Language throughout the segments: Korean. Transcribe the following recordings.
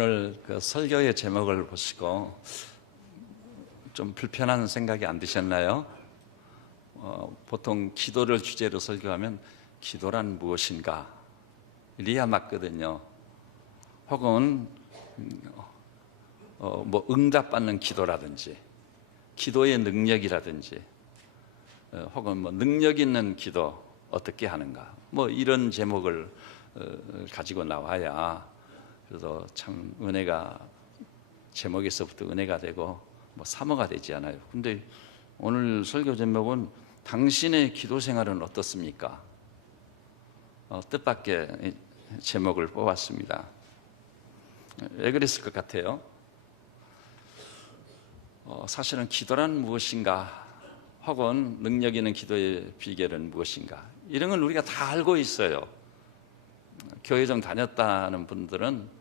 오늘 그 설교의 제목을 보시고 좀 불편한 생각이 안 드셨나요? 보통 기도를 주제로 설교하면 기도란 무엇인가 이래야 맞거든요. 혹은 뭐 응답받는 기도라든지 기도의 능력이라든지 혹은 뭐 능력 있는 기도 어떻게 하는가 뭐 이런 제목을 가지고 나와야 그래서 참 은혜가 제목에서부터 은혜가 되고 뭐 사모가 되지 않아요. 근데 오늘 설교 제목은 당신의 기도 생활은 어떻습니까? 뜻밖의 제목을 뽑았습니다. 왜 그랬을 것 같아요? 사실은 기도란 무엇인가 혹은 능력 있는 기도의 비결은 무엇인가 이런 걸 우리가 다 알고 있어요. 교회 좀 다녔다는 분들은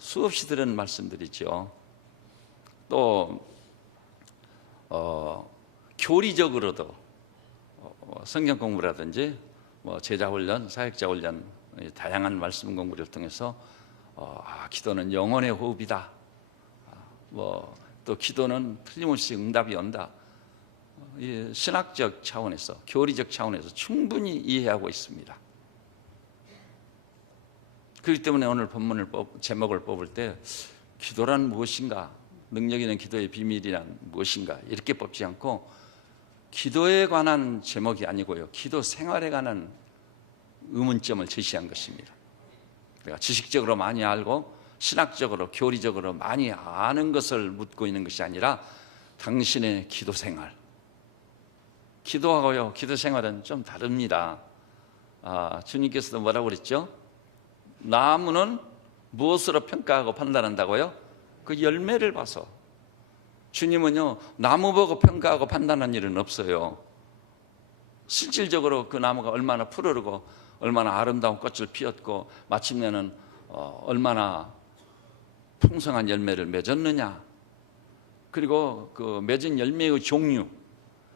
수없이 들은 말씀들이죠. 또 교리적으로도 성경 공부라든지 뭐 제자 훈련, 사역자 훈련 다양한 말씀 공부를 통해서 기도는 영혼의 호흡이다. 또 기도는 틀림없이 응답이 온다. 신학적 차원에서 교리적 차원에서 충분히 이해하고 있습니다. 그렇기 때문에 오늘 본문을 제목을 뽑을 때 기도란 무엇인가, 능력 있는 기도의 비밀이란 무엇인가 이렇게 뽑지 않고 기도에 관한 제목이 아니고요, 기도 생활에 관한 의문점을 제시한 것입니다. 내가 지식적으로 많이 알고 신학적으로 교리적으로 많이 아는 것을 묻고 있는 것이 아니라 당신의 기도 생활, 기도하고요 기도 생활은 좀 다릅니다. 주님께서도 뭐라고 그랬죠? 나무는 무엇으로 평가하고 판단한다고요? 그 열매를 봐서. 주님은요 나무 보고 평가하고 판단한 일은 없어요. 실질적으로 그 나무가 얼마나 푸르르고 얼마나 아름다운 꽃을 피웠고 마침내는 얼마나 풍성한 열매를 맺었느냐, 그리고 그 맺은 열매의 종류,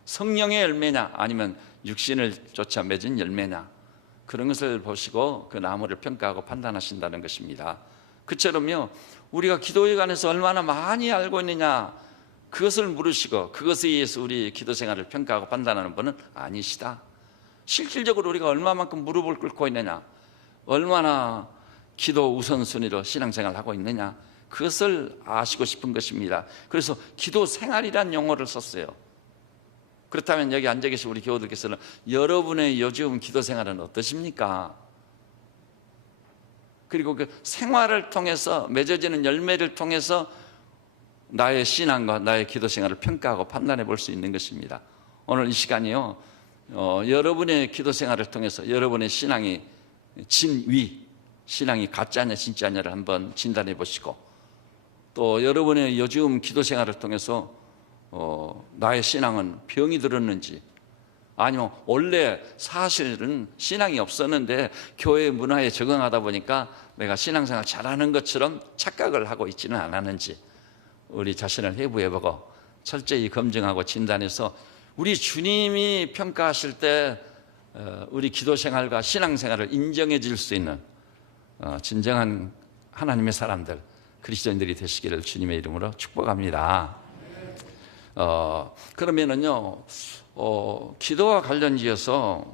성령의 열매냐 아니면 육신을 쫓아 맺은 열매냐, 그런 것을 보시고 그 나무를 평가하고 판단하신다는 것입니다. 그처럼요 우리가 기도에 관해서 얼마나 많이 알고 있느냐 그것을 물으시고 그것에 의해서 우리 기도 생활을 평가하고 판단하는 분은 아니시다. 실질적으로 우리가 얼마만큼 무릎을 꿇고 있느냐, 얼마나 기도 우선순위로 신앙생활을 하고 있느냐 그것을 아시고 싶은 것입니다. 그래서 기도 생활이란 용어를 썼어요. 그렇다면 여기 앉아 계신 우리 교우들께서는 여러분의 요즘 기도 생활은 어떠십니까? 그리고 그 생활을 통해서 맺어지는 열매를 통해서 나의 신앙과 나의 기도 생활을 평가하고 판단해 볼 수 있는 것입니다. 오늘 이 시간이요 여러분의 기도 생활을 통해서 여러분의 신앙이 진위, 신앙이 가짜냐 진짜냐를 한번 진단해 보시고, 또 여러분의 요즘 기도 생활을 통해서 나의 신앙은 병이 들었는지 아니면 원래 사실은 신앙이 없었는데 교회 문화에 적응하다 보니까 내가 신앙생활 잘하는 것처럼 착각을 하고 있지는 않았는지 우리 자신을 회부해보고 철저히 검증하고 진단해서 우리 주님이 평가하실 때 우리 기도생활과 신앙생활을 인정해 줄 수 있는 진정한 하나님의 사람들, 그리스도인들이 되시기를 주님의 이름으로 축복합니다. 그러면은요 기도와 관련지어서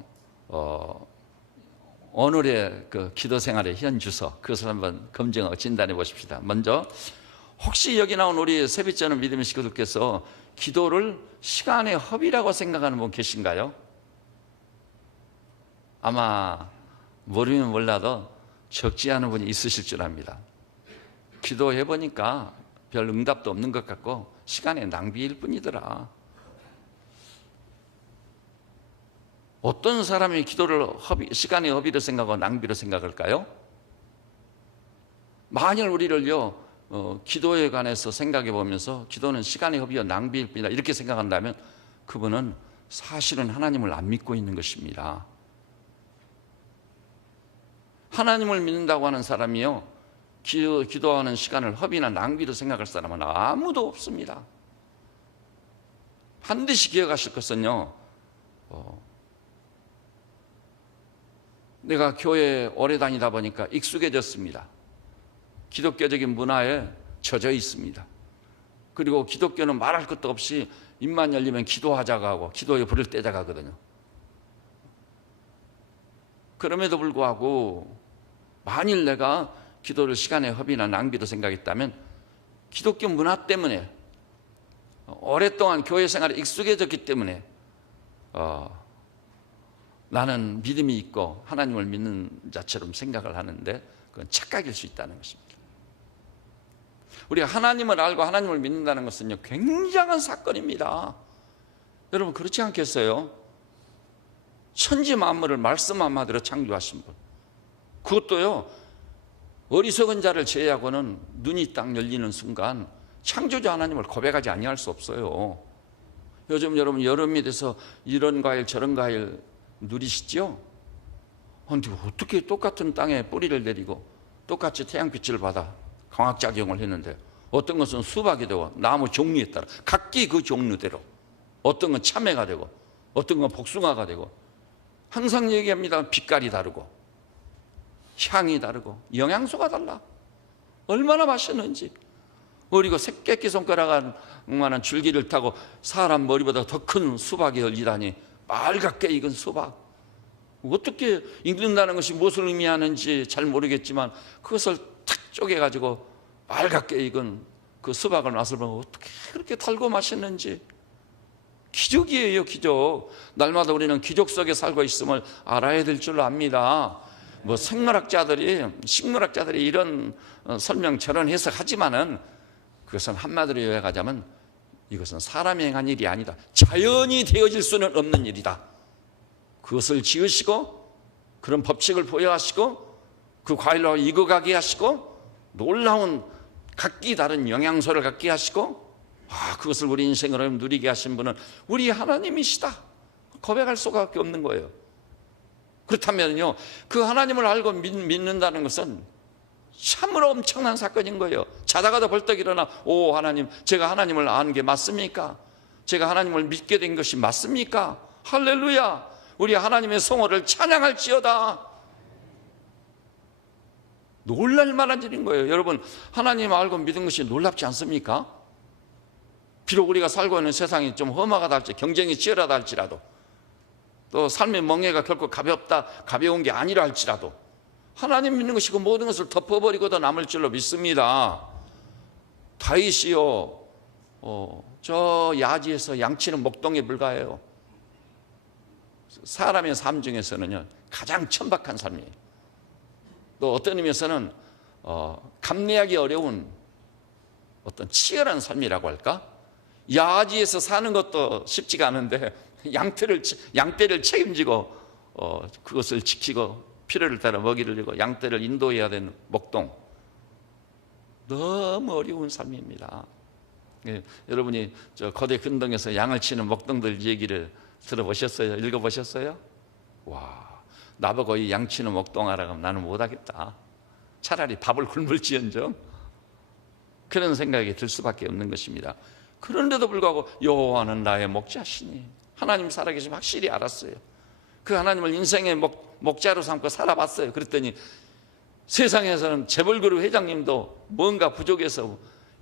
오늘의 그 기도 생활의 현 주소, 그것을 한번 검증하고 진단해 보십시다. 먼저 혹시 여기 나온 우리 세빛자는 믿음의 식구들께서 기도를 시간의 허비라고 생각하는 분 계신가요? 아마 모르면 몰라도 적지 않은 분이 있으실 줄 압니다. 기도해 보니까 별 응답도 없는 것 같고 시간의 낭비일 뿐이더라. 어떤 사람이 기도를 시간의 허비로 생각하고 낭비로 생각할까요? 만일 우리를요 기도에 관해서 생각해 보면서 기도는 시간의 허비와 낭비일 뿐이다 이렇게 생각한다면 그분은 사실은 하나님을 안 믿고 있는 것입니다. 하나님을 믿는다고 하는 사람이요 기도하는 시간을 허비나 낭비로 생각할 사람은 아무도 없습니다. 반드시 기억하실 것은요 내가 교회에 오래 다니다 보니까 익숙해졌습니다. 기독교적인 문화에 젖어 있습니다. 그리고 기독교는 말할 것도 없이 입만 열리면 기도하자고 하고 기도에 불을 떼자고 하거든요. 그럼에도 불구하고 만일 내가 기도를 시간의 허비나 낭비로 생각했다면 기독교 문화 때문에 오랫동안 교회 생활에 익숙해졌기 때문에 나는 믿음이 있고 하나님을 믿는 자처럼 생각을 하는데 그건 착각일 수 있다는 것입니다. 우리가 하나님을 알고 하나님을 믿는다는 것은요, 굉장한 사건입니다. 여러분 그렇지 않겠어요? 천지 만물을 말씀 한마디로 창조하신 분, 그것도요 어리석은 자를 제외하고는 눈이 딱 열리는 순간 창조주 하나님을 고백하지 아니할 수 없어요. 요즘 여러분 여름이 돼서 이런 과일 저런 과일 누리시죠? 근데 어떻게 똑같은 땅에 뿌리를 내리고 똑같이 태양빛을 받아 광학작용을 했는데 어떤 것은 수박이 되고 나무 종류에 따라 각기 그 종류대로, 어떤 건 참외가 되고 어떤 건 복숭아가 되고, 항상 얘기합니다. 빛깔이 다르고 향이 다르고 영양소가 달라. 얼마나 맛있는지. 그리고 새끼손가락만한 줄기를 타고 사람 머리보다 더 큰 수박이 열리다니, 빨갛게 익은 수박. 어떻게 익는다는 것이 무엇을 의미하는지 잘 모르겠지만 그것을 탁 쪼개가지고 빨갛게 익은 그 수박을 맛을 보면 어떻게 그렇게 달고 맛있는지. 기적이에요, 기적. 날마다 우리는 기적 속에 살고 있음을 알아야 될 줄 압니다. 뭐 식물학자들이 이런 설명 저런 해석하지만은 그것은 한마디로 요약하자면 이것은 사람이 행한 일이 아니다. 자연이 되어질 수는 없는 일이다. 그것을 지으시고 그런 법칙을 부여하시고 그 과일로 익어가게 하시고 놀라운 각기 다른 영양소를 갖게 하시고 그것을 우리 인생으로 누리게 하신 분은 우리 하나님이시다. 고백할 수밖에 없는 거예요. 그렇다면요, 그 하나님을 알고 믿는다는 것은 참으로 엄청난 사건인 거예요. 자다가도 벌떡 일어나, 오 하나님, 제가 하나님을 아는 게 맞습니까? 제가 하나님을 믿게 된 것이 맞습니까? 할렐루야, 우리 하나님의 성호를 찬양할지어다. 놀랄 만한 일인 거예요. 여러분, 하나님 알고 믿은 것이 놀랍지 않습니까? 비록 우리가 살고 있는 세상이 좀 험하다 할지, 경쟁이 치열하다 할지라도, 또 삶의 멍에가 결코 가벼운 게 아니라 할지라도 하나님 믿는 것이 그 모든 것을 덮어버리고도 남을 줄로 믿습니다. 다윗이요, 저 야지에서 양치는 목동에 불과해요. 사람의 삶 중에서는요 가장 천박한 삶이에요. 또 어떤 의미에서는 감내하기 어려운 어떤 치열한 삶이라고 할까? 야지에서 사는 것도 쉽지가 않은데 양떼를 책임지고 그것을 지키고 필요를 따라 먹이를 주고 양떼를 인도해야 되는 목동, 너무 어려운 삶입니다. 예, 여러분이 저 거대 근동에서 양을 치는 목동들 얘기를 들어보셨어요? 읽어보셨어요? 와, 나보고 이 양 치는 목동하라고 하면 나는 못하겠다. 차라리 밥을 굶을지언정. 그런 생각이 들 수밖에 없는 것입니다. 그런데도 불구하고 여호와는 나의 목자시니, 하나님 살아계시면 확실히 알았어요. 그 하나님을 인생의 목자로 삼고 살아봤어요. 그랬더니 세상에서는 재벌그룹 회장님도 뭔가 부족해서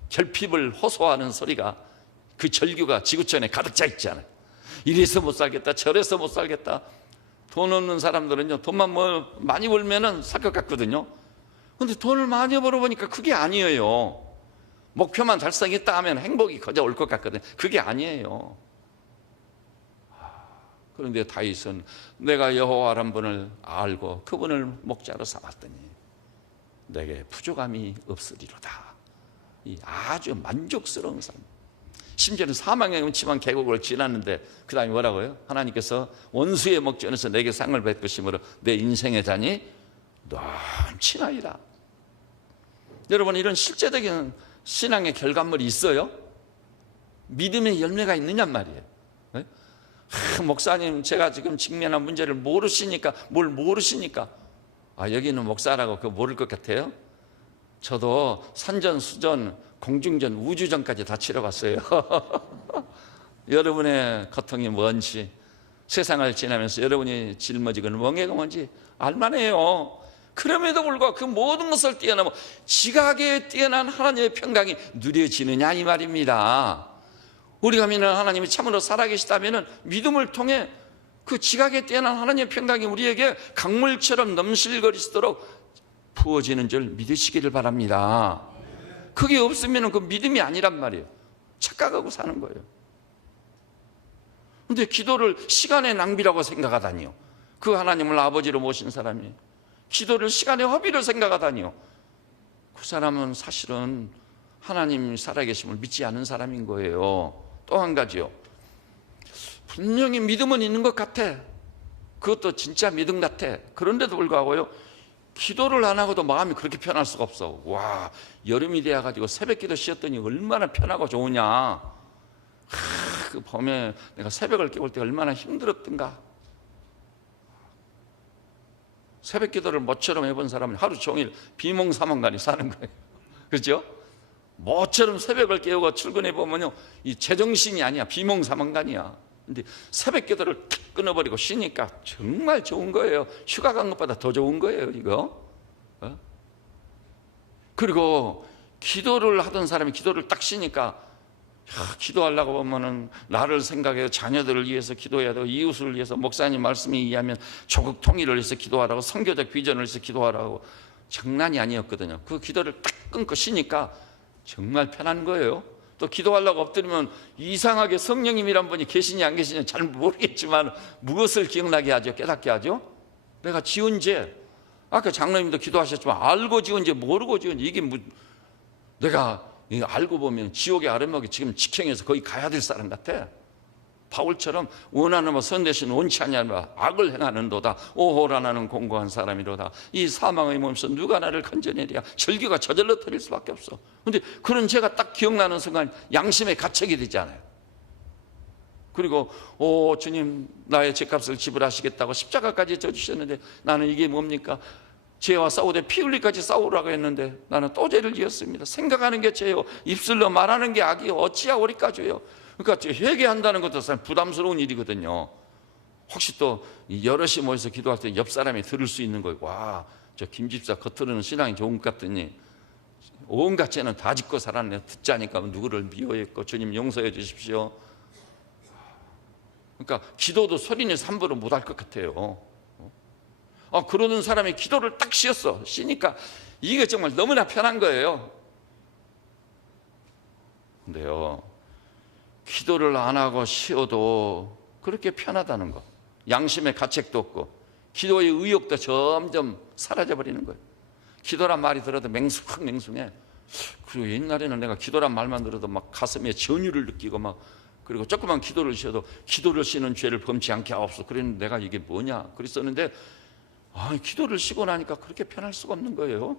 결핍을 호소하는 소리가, 그 절규가 지구촌에 가득 차 있잖아요. 이래서 못 살겠다, 저래서 못 살겠다. 돈 없는 사람들은요, 돈만 많이 벌면은 살 것 같거든요. 근데 돈을 많이 벌어보니까 그게 아니에요. 목표만 달성했다 하면 행복이 거저 올 것 같거든요. 그게 아니에요. 그런데 다윗은 내가 여호와란 분을 알고 그분을 목자로 삼았더니 내게 부족함이 없으리로다. 이 아주 만족스러운 삶. 심지어는 사망의 음침한 계곡을 지났는데 그 다음에 뭐라고요? 하나님께서 원수의 목전에서 내게 상을 베푸심으로 내 인생의 잔이 넘치나이다. 여러분, 이런 실제적인 신앙의 결과물이 있어요? 믿음의 열매가 있느냔 말이에요. 네? 목사님, 제가 지금 직면한 문제를 모르시니까, 뭘 모르시니까. 여기는 목사라고 그거 모를 것 같아요? 저도 산전, 수전, 공중전, 우주전까지 다 치러봤어요. 여러분의 고통이 뭔지, 세상을 지나면서 여러분이 짊어지고 멍해가 뭔지 알만해요. 그럼에도 불구하고 그 모든 것을 뛰어넘어 지각에 뛰어난 하나님의 평강이 누려지느냐 이 말입니다. 우리가 믿는 하나님이 참으로 살아계시다면 믿음을 통해 그 지각에 뛰어난 하나님의 평강이 우리에게 강물처럼 넘실거리도록 부어지는 줄 믿으시기를 바랍니다. 그게 없으면 그 믿음이 아니란 말이에요. 착각하고 사는 거예요. 근데 기도를 시간의 낭비라고 생각하다니요. 그 하나님을 아버지로 모신 사람이 기도를 시간의 허비로 생각하다니요. 그 사람은 사실은 하나님 살아계심을 믿지 않은 사람인 거예요. 또 한 가지요. 분명히 믿음은 있는 것 같아. 그것도 진짜 믿음 같아. 그런데도 불구하고요, 기도를 안 하고도 마음이 그렇게 편할 수가 없어. 와, 여름이 돼가지고 새벽 기도 쉬었더니 얼마나 편하고 좋으냐. 그 밤에 내가 새벽을 깨울 때 얼마나 힘들었던가. 새벽 기도를 모처럼 해본 사람은 하루 종일 비몽사몽간이 사는 거예요. 그렇죠? 모처럼 새벽을 깨우고 출근해 보면요, 이 제정신이 아니야. 비몽사몽간이야. 근데 새벽 기도를 탁 끊어버리고 쉬니까 정말 좋은 거예요. 휴가 간 것보다 더 좋은 거예요, 이거. 그리고 기도를 하던 사람이 기도를 딱 쉬니까, 기도하려고 보면은 나를 생각해서 자녀들을 위해서 기도해야 되고, 이웃을 위해서 목사님 말씀에 의하면 조국 통일을 위해서 기도하라고, 선교적 비전을 위해서 기도하라고. 장난이 아니었거든요. 그 기도를 딱 끊고 쉬니까 정말 편한 거예요. 또 기도하려고 엎드리면 이상하게 성령님이란 분이 계시냐 안 계시냐 잘 모르겠지만 무엇을 기억나게 하죠? 깨닫게 하죠? 내가 지은 죄, 아까 장로님도 기도하셨지만 알고 지은 죄, 모르고 지은 죄, 이게 내가 알고 보면 지옥의 아랫목에 지금 직행해서 거기 가야 될 사람 같아. 바울처럼 원하는 바 선대신 원치 아니하는 바 악을 행하는도다. 오호라 나는 공고한 사람이로다. 이 사망의 몸에서 누가 나를 건져내랴. 절규가 저절로 터질 수밖에 없어. 그런데 그런 죄가 딱 기억나는 순간 양심의 가책이 되잖아요. 그리고 주님 나의 죄값을 지불하시겠다고 십자가까지 져주셨는데 나는 이게 뭡니까? 죄와 싸우되 피 흘리까지 싸우라고 했는데 나는 또 죄를 지었습니다. 생각하는 게 죄요, 입술로 말하는 게 악이요, 어찌하오리까지요. 그러니까 회개한다는 것도 부담스러운 일이거든요. 혹시 또 여럿이 모여서 기도할 때 옆 사람이 들을 수 있는 거예요. 와, 저 김집사 겉으로는 신앙이 좋은 것 같더니 온갖 죄는 다 짓고 살았네. 듣자니까 누구를 미워했고 주님 용서해 주십시오. 그러니까 기도도 소리내서 함부로 못할 것 같아요. 그러는 사람이 기도를 딱 쉬었어. 쉬니까 이게 정말 너무나 편한 거예요. 근데요, 기도를 안 하고 쉬어도 그렇게 편하다는 거, 양심의 가책도 없고 기도의 의욕도 점점 사라져버리는 거예요. 기도란 말이 들어도 맹숭해. 그리고 옛날에는 내가 기도란 말만 들어도 막 가슴에 전율을 느끼고 막, 그리고 조그만 기도를 쉬어도 기도를 쉬는 죄를 범치 않게 하옵소서. 그랬는데 내가 이게 뭐냐 그랬었는데, 기도를 쉬고 나니까 그렇게 편할 수가 없는 거예요.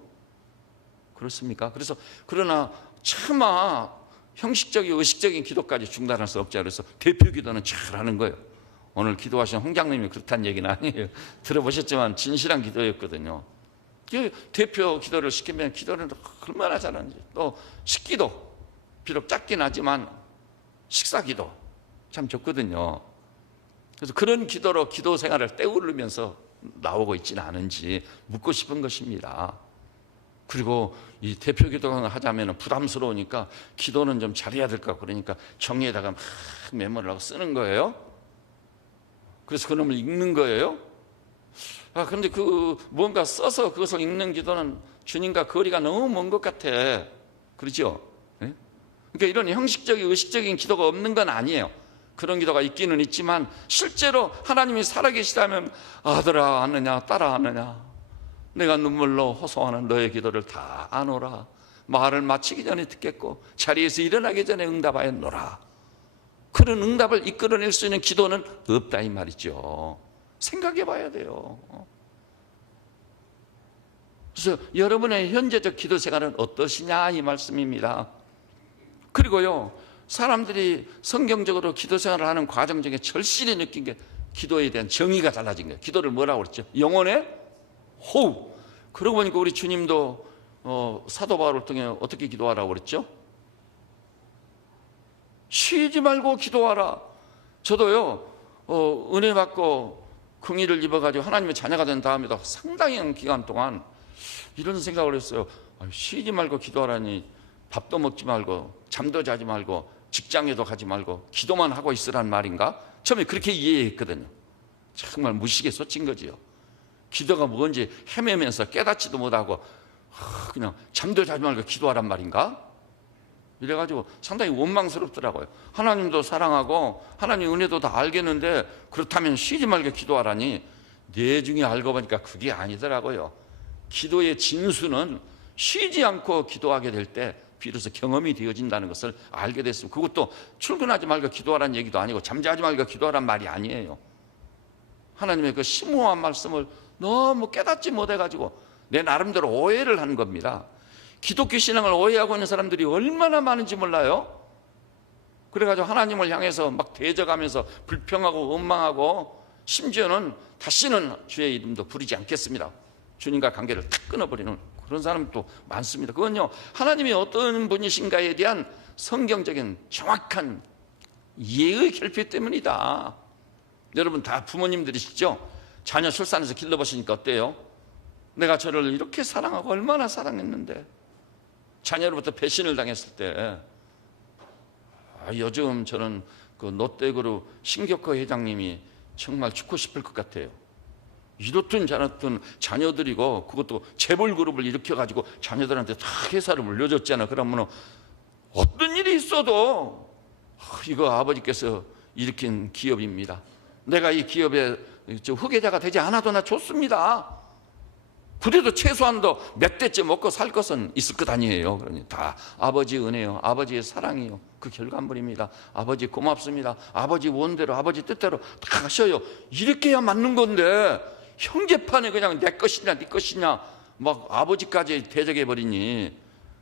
그렇습니까? 그러나 차마 형식적인 의식적인 기도까지 중단할 수 없자. 그래서 대표 기도는 잘 하는 거예요. 오늘 기도하신 홍장님이 그렇다는 얘기는 아니에요. 들어보셨지만 진실한 기도였거든요. 대표 기도를 시키면 기도를 얼마나 잘하는지. 또 식기도 비록 작긴 하지만 식사기도 참 좋거든요. 그래서 그런 기도로 기도 생활을 때우르면서 나오고 있지는 않은지 묻고 싶은 것입니다. 그리고 이 대표 기도를 하자면 부담스러우니까 기도는 좀 잘해야 될까, 그러니까 종이에다가 막 메모를 하고 쓰는 거예요. 그래서 그놈을 읽는 거예요. 그런데 뭔가 써서 그것을 읽는 기도는 주님과 거리가 너무 먼 것 같아. 그렇죠? 네? 그러니까 이런 형식적인 의식적인 기도가 없는 건 아니에요. 그런 기도가 있기는 있지만 실제로 하나님이 살아계시다면 아들아 아느냐 딸아 아느냐, 내가 눈물로 호소하는 너의 기도를 다 아노라. 말을 마치기 전에 듣겠고 자리에서 일어나기 전에 응답하였노라. 그런 응답을 이끌어낼 수 있는 기도는 없다 이 말이죠. 생각해 봐야 돼요. 그래서 여러분의 현재적 기도 생활은 어떠시냐 이 말씀입니다. 그리고요, 사람들이 성경적으로 기도 생활을 하는 과정 중에 절실히 느낀 게 기도에 대한 정의가 달라진 거예요. 기도를 뭐라고 그랬죠? 영혼의 호흡. 그러고 보니까 우리 주님도 사도 바울을 통해 어떻게 기도하라고 그랬죠? 쉬지 말고 기도하라. 저도요, 은혜 받고 긍휼을 입어가지고 하나님의 자녀가 된 다음에도 상당히 기간 동안 이런 생각을 했어요. 쉬지 말고 기도하라니 밥도 먹지 말고 잠도 자지 말고 직장에도 가지 말고 기도만 하고 있으란 말인가? 처음에 그렇게 이해했거든요. 정말 무식에 쏟친 거지요. 기도가 뭔지 헤매면서 깨닫지도 못하고 그냥 잠도 자지 말고 기도하란 말인가? 이래가지고 상당히 원망스럽더라고요. 하나님도 사랑하고 하나님 은혜도 다 알겠는데 그렇다면 쉬지 말고 기도하라니 내중에 알고 보니까 그게 아니더라고요. 기도의 진수는 쉬지 않고 기도하게 될 때 비로소 경험이 되어진다는 것을 알게 됐습니다. 그것도 출근하지 말고 기도하라는 얘기도 아니고 잠자지 말고 기도하란 말이 아니에요. 하나님의 그 심오한 말씀을 너무 깨닫지 못해가지고 내 나름대로 오해를 한 겁니다. 기독교 신앙을 오해하고 있는 사람들이 얼마나 많은지 몰라요. 그래가지고 하나님을 향해서 막 대적하면서 불평하고 원망하고 심지어는 다시는 주의 이름도 부르지 않겠습니다. 주님과 관계를 탁 끊어버리는 그런 사람도 많습니다. 그건요, 하나님이 어떤 분이신가에 대한 성경적인 정확한 이해의 결핍 때문이다. 여러분 다 부모님들이시죠? 자녀 출산해서 길러보시니까 어때요? 내가 저를 이렇게 사랑하고 얼마나 사랑했는데 자녀로부터 배신을 당했을 때 요즘 저는 그 롯데그룹 신격호 회장님이 정말 죽고 싶을 것 같아요. 이렇든 저렇든 자녀들이고 그것도 재벌그룹을 일으켜가지고 자녀들한테 다 회사를 물려줬잖아. 그러면 어떤 일이 있어도 이거 아버지께서 일으킨 기업입니다. 내가 이 기업의 후계자가 되지 않아도 나 좋습니다. 그래도 최소한도 몇 대째 먹고 살 것은 있을 것 아니에요. 그러니 다 아버지 은혜요, 아버지의 사랑이요, 그 결과물입니다. 아버지 고맙습니다. 아버지 원대로, 아버지 뜻대로 다 하셔요. 이렇게 해야 맞는 건데 형제판에 그냥 내 것이냐 네 것이냐 막 아버지까지 대적해버리니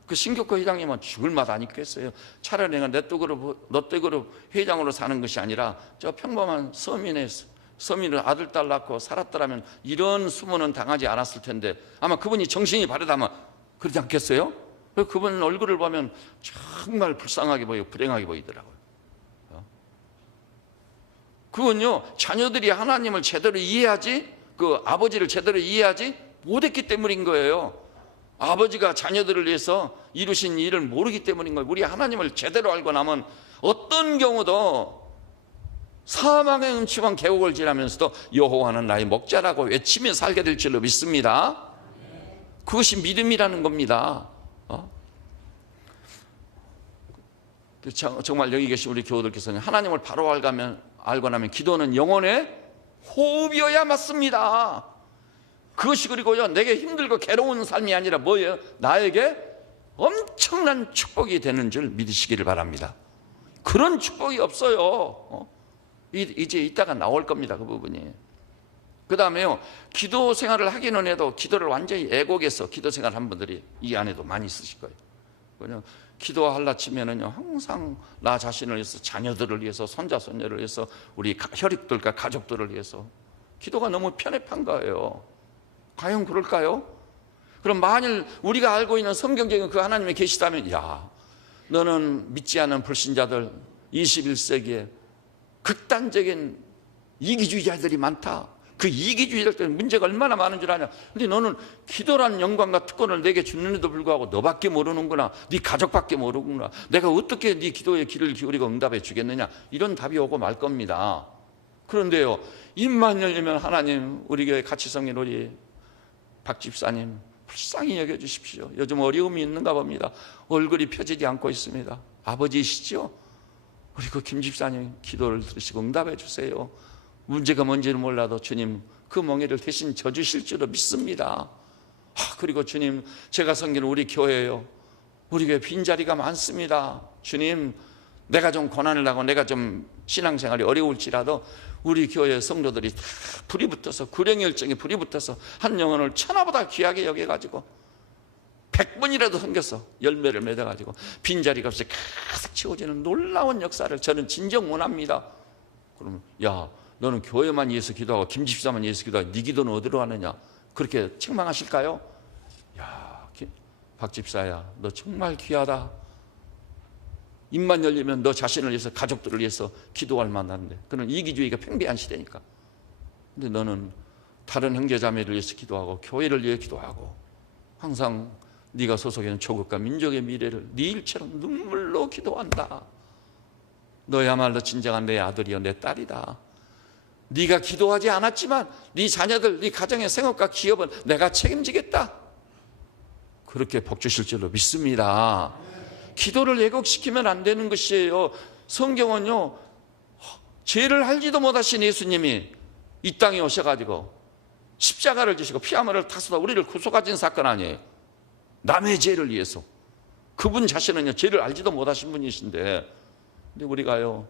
그 신격호 회장님은 죽을 맛 아니겠어요. 차라리 내가 롯데그룹 회장으로 사는 것이 아니라 저 평범한 서민을 아들, 딸 낳고 살았더라면 이런 수모는 당하지 않았을 텐데 아마 그분이 정신이 바르다면 그러지 않겠어요? 그분 얼굴을 보면 정말 불쌍하게 보이고 불행하게 보이더라고요. 그건요, 자녀들이 하나님을 제대로 이해하지, 그 아버지를 제대로 이해하지 못했기 때문인 거예요. 아버지가 자녀들을 위해서 이루신 일을 모르기 때문인 거예요. 우리 하나님을 제대로 알고 나면 어떤 경우도 사망의 음침한 계곡을 지나면서도 여호와는 나의 목자라고 외치며 살게 될 줄로 믿습니다. 그것이 믿음이라는 겁니다. 정말 여기 계신 우리 교우들께서는 하나님을 바로 알고 나면 기도는 영혼의 호흡이어야 맞습니다. 그것이 그리고요, 내게 힘들고 괴로운 삶이 아니라 뭐예요? 나에게 엄청난 축복이 되는 줄 믿으시기를 바랍니다. 그런 축복이 없어요. 이제 이따가 나올 겁니다. 그 부분이. 그 다음에요, 기도 생활을 하기는 해도 기도를 완전히 애곡해서 기도 생활 한 분들이 이 안에도 많이 있으실 거예요. 그냥 기도하려 치면은요, 항상 나 자신을 위해서, 자녀들을 위해서, 손자 손녀를 위해서, 우리 혈육들과 가족들을 위해서 기도가 너무 편협한 거예요. 과연 그럴까요? 그럼 만일 우리가 알고 있는 성경적인 그 하나님이 계시다면, 야, 너는 믿지 않는 불신자들 21세기에 극단적인 이기주의자들이 많다. 그 이기주의자들은 문제가 얼마나 많은 줄 아냐. 근데 너는 기도란 영광과 특권을 내게 주는데도 불구하고 너밖에 모르는구나. 네 가족밖에 모르는구나. 내가 어떻게 네 기도에 귀를 기울이고 응답해 주겠느냐. 이런 답이 오고 말 겁니다. 그런데요, 입만 열리면 하나님, 우리 교회 같이 섬긴 우리 박 집사님 불쌍히 여겨주십시오. 요즘 어려움이 있는가 봅니다. 얼굴이 펴지지 않고 있습니다. 아버지시죠? 우리 그 김 집사님 기도를 들으시고 응답해 주세요. 문제가 뭔지는 몰라도 주님 그 멍에를 대신 져주실 줄로 믿습니다. 그리고 주님, 제가 섬기는 우리 교회요, 우리 교회 빈자리가 많습니다. 주님, 내가 좀 고난을 하고 내가 좀 신앙생활이 어려울지라도 우리 교회 성도들이 다 불이 붙어서, 구령열정에 불이 붙어서 한 영혼을 천하보다 귀하게 여겨가지고 100번이라도 섬겨서 열매를 맺어가지고 빈자리가 없이 가득 채워지는 놀라운 역사를 저는 진정 원합니다. 그러면 야, 너는 교회만 위해서 기도하고 김집사만 위해서 기도하고 네 기도는 어디로 가느냐, 그렇게 책망하실까요? 야, 박 집사야, 너 정말 귀하다. 입만 열리면 너 자신을 위해서, 가족들을 위해서 기도할 만한데, 그는 이기주의가 팽배한 시대니까 근데 너는 다른 형제자매를 위해서 기도하고 교회를 위해 기도하고 항상 네가 소속인 조국과 민족의 미래를 네 일처럼 눈물로 기도한다. 너야말로 진정한 내 아들이여 내 딸이다. 네가 기도하지 않았지만 네 자녀들, 네 가정의 생업과 기업은 내가 책임지겠다. 그렇게 복 주실 줄로 믿습니다. 기도를 왜곡시키면 안 되는 것이에요. 성경은요, 죄를 알지도 못하신 예수님이 이 땅에 오셔가지고 십자가를 지시고 피아물을 타서 우리를 구속하신 사건 아니에요. 남의 죄를 위해서. 그분 자신은요, 죄를 알지도 못하신 분이신데, 근데 우리가요,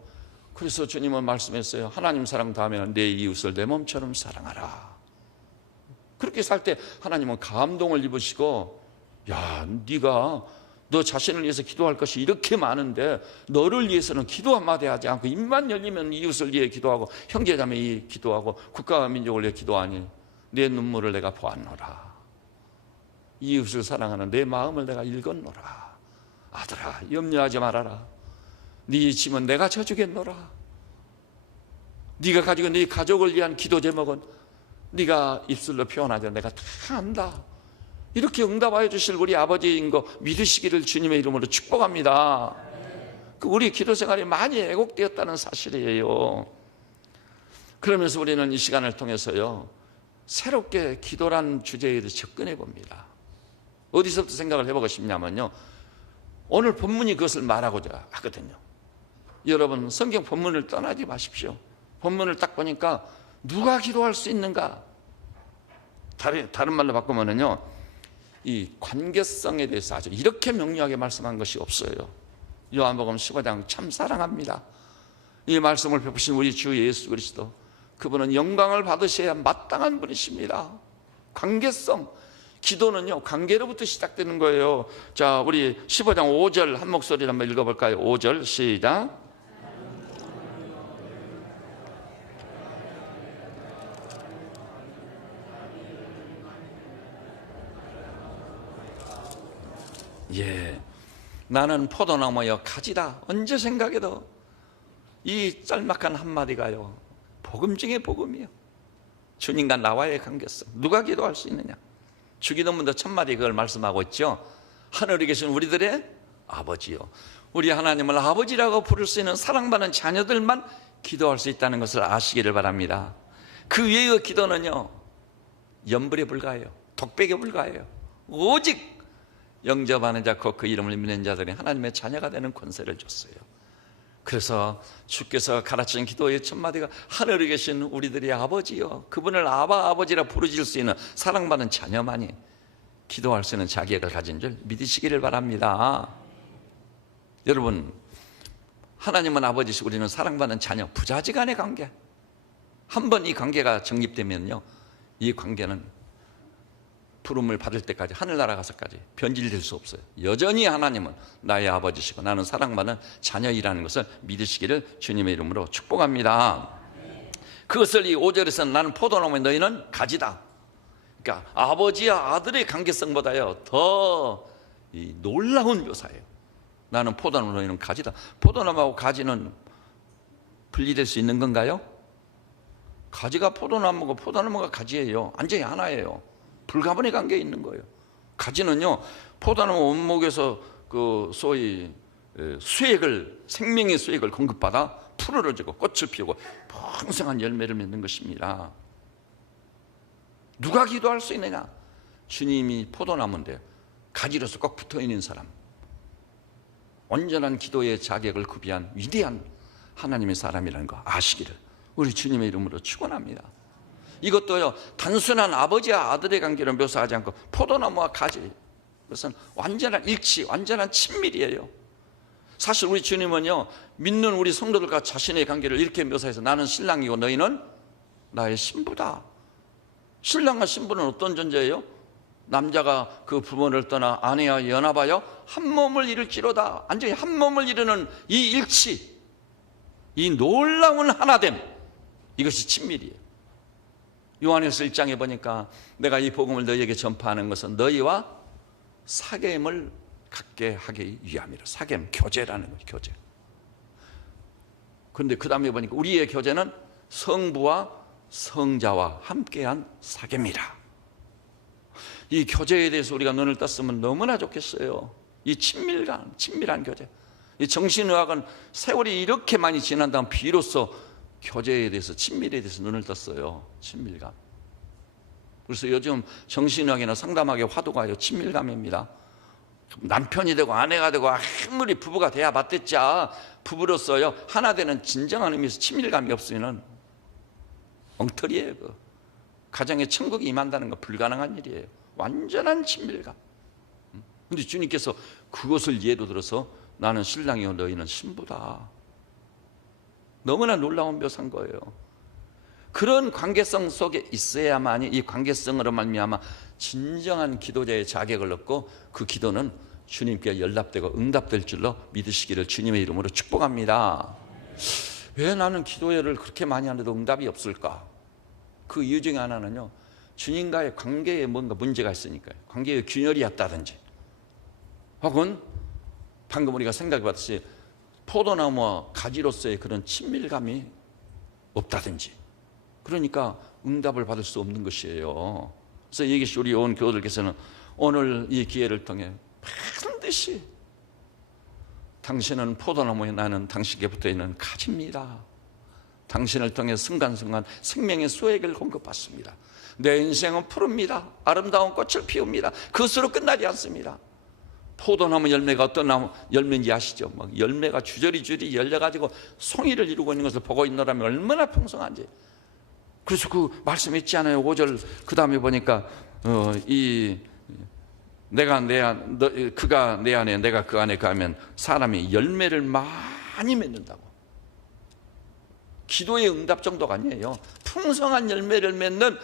그래서 주님은 말씀했어요. 하나님 사랑 다음에는 내 이웃을 내 몸처럼 사랑하라. 그렇게 살 때 하나님은 감동을 입으시고, 야, 네가 너 자신을 위해서 기도할 것이 이렇게 많은데 너를 위해서는 기도 한마디 하지 않고 입만 열리면 이웃을 위해 기도하고 형제자매 위해 기도하고 국가와 민족을 위해 기도하니 내 눈물을 내가 보았노라. 이웃을 사랑하는 내 마음을 내가 읽었노라. 아들아, 염려하지 말아라. 네 짐은 내가 져주겠노라. 네가 가지고 네 가족을 위한 기도 제목은 네가 입술로 표현하자 내가 다 안다. 이렇게 응답하여 주실 우리 아버지인 거 믿으시기를 주님의 이름으로 축복합니다. 우리 기도 생활이 많이 왜곡되었다는 사실이에요. 그러면서 우리는 이 시간을 통해서요, 새롭게 기도란 주제에 대해서 접근해 봅니다. 어디서부터 생각을 해보고 싶냐면요, 오늘 본문이 그것을 말하고자 하거든요. 여러분, 성경 본문을 떠나지 마십시오. 본문을 딱 보니까 누가 기도할 수 있는가? 다른 말로 바꾸면은요, 이 관계성에 대해서 아주 이렇게 명료하게 말씀한 것이 없어요. 요한복음 15장 참 사랑합니다. 이 말씀을 베푸신 우리 주 예수 그리스도, 그분은 영광을 받으셔야 마땅한 분이십니다. 관계성, 기도는요 관계로부터 시작되는 거예요. 자, 우리 15장 5절 한 목소리로 한번 읽어볼까요? 5절 시작. 예, 나는 포도나무여 가지다. 언제 생각해도 이 짤막한 한마디가요 복음 중에 복음이에요. 주님과 나와의 관계성. 누가 기도할 수 있느냐? 주기도문도 첫마디 그걸 말씀하고 있죠. 하늘에 계신 우리들의 아버지요, 우리 하나님을 아버지라고 부를 수 있는 사랑받는 자녀들만 기도할 수 있다는 것을 아시기를 바랍니다. 그 외의 기도는요 염불에 불과해요. 독백에 불과해요. 오직 영접하는 자 곧 그 이름을 믿는 자들이 하나님의 자녀가 되는 권세를 줬어요. 그래서 주께서 가르치신 기도의 첫마디가 하늘에 계신 우리들의 아버지요, 그분을 아버지라 부르실 수 있는 사랑받는 자녀만이 기도할 수 있는 자격을 가진 줄 믿으시기를 바랍니다. 여러분, 하나님은 아버지시고 우리는 사랑받는 자녀, 부자지간의 관계. 한번 이 관계가 정립되면요, 이 관계는 부름을 받을 때까지, 하늘나라 가서까지 변질될 수 없어요. 여전히 하나님은 나의 아버지시고 나는 사랑받는 자녀이라는 것을 믿으시기를 주님의 이름으로 축복합니다. 그것을 이 5절에서는 나는 포도나무에 너희는 가지다. 그러니까 아버지와 아들의 관계성보다요 더 놀라운 묘사예요. 나는 포도나무, 너희는 가지다. 포도나무하고 가지는 분리될 수 있는 건가요? 가지가 포도나무고 포도나무가 가지예요. 완전히 하나예요. 불가분의 관계에 있는 거예요. 가지는요 포도나무 원목에서 그 소위 수액을, 생명의 수액을 공급받아 푸르러지고 꽃을 피우고 풍성한 열매를 맺는 것입니다. 누가 기도할 수 있느냐? 주님이 포도나무인데 가지로서 꼭 붙어있는 사람, 온전한 기도의 자격을 구비한 위대한 하나님의 사람이라는 거 아시기를 우리 주님의 이름으로 축원합니다. 이것도요 단순한 아버지와 아들의 관계로 묘사하지 않고 포도나무와 가지, 그것은 완전한 일치, 완전한 친밀이에요. 사실 우리 주님은요 믿는 우리 성도들과 자신의 관계를 이렇게 묘사해서 나는 신랑이고 너희는 나의 신부다. 신랑과 신부는 어떤 존재예요? 남자가 그 부모를 떠나 아내와 연합하여 한 몸을 이룰지로다. 완전히 한 몸을 이루는 이 일치, 이 놀라운 하나됨, 이것이 친밀이에요. 요한일서 1장에 보니까 내가 이 복음을 너희에게 전파하는 것은 너희와 사귐을 갖게 하기 위함이라. 사귐, 교제라는 거죠. 교제. 그런데 그 다음에 보니까 우리의 교제는 성부와 성자와 함께한 사귐이라. 이 교제에 대해서 우리가 눈을 떴으면 너무나 좋겠어요. 이 친밀한 교제. 이 정신의학은 세월이 이렇게 많이 지난 다음 비로소 교제에 대해서, 친밀에 대해서 눈을 떴어요. 친밀감. 그래서 요즘 정신의학이나 상담학의 화두가요, 친밀감입니다. 남편이 되고 아내가 되고 아무리 부부가 돼야 맞댔자 부부로서요 하나 되는 진정한 의미에서 친밀감이 없으면 엉터리예요. 그 가정에 천국이 임한다는 건 불가능한 일이에요. 완전한 친밀감. 근데 주님께서 그것을 예로 들어서 나는 신랑이요 너희는 신부다. 너무나 놀라운 묘사인 거예요. 그런 관계성 속에 있어야만이 이 관계성으로 말미암아 진정한 기도자의 자격을 얻고 그 기도는 주님께 연락되고 응답될 줄로 믿으시기를 주님의 이름으로 축복합니다. 왜 나는 기도를 그렇게 많이 하는데도 응답이 없을까? 그 이유 중에 하나는요, 주님과의 관계에 뭔가 문제가 있으니까요. 관계의 균열이 왔다든지, 혹은 방금 우리가 생각해봤듯이 포도나무와 가지로서의 그런 친밀감이 없다든지, 그러니까 응답을 받을 수 없는 것이에요. 그래서 이것이 우리 온 교우들께서는 오늘 이 기회를 통해 반드시 당신은 포도나무에 나는 당신께 붙어있는 가지입니다. 당신을 통해 순간순간 생명의 수액을 공급받습니다. 내 인생은 푸릅니다. 아름다운 꽃을 피웁니다. 그것으로 끝나지 않습니다. 포도나무 열매가 어떤 나무 열매인지 아시죠? 막 열매가 주저리 열려가지고 송이를 이루고 있는 것을 보고 있노라면 얼마나 풍성한지. 그래서 그 말씀 있지 않아요? 5절 그 다음에 보니까 그가 내 안에 내가 그 안에 가면 사람이 열매를 많이 맺는다고. 기도의 응답 정도가 아니에요. 풍성한 열매를 맺는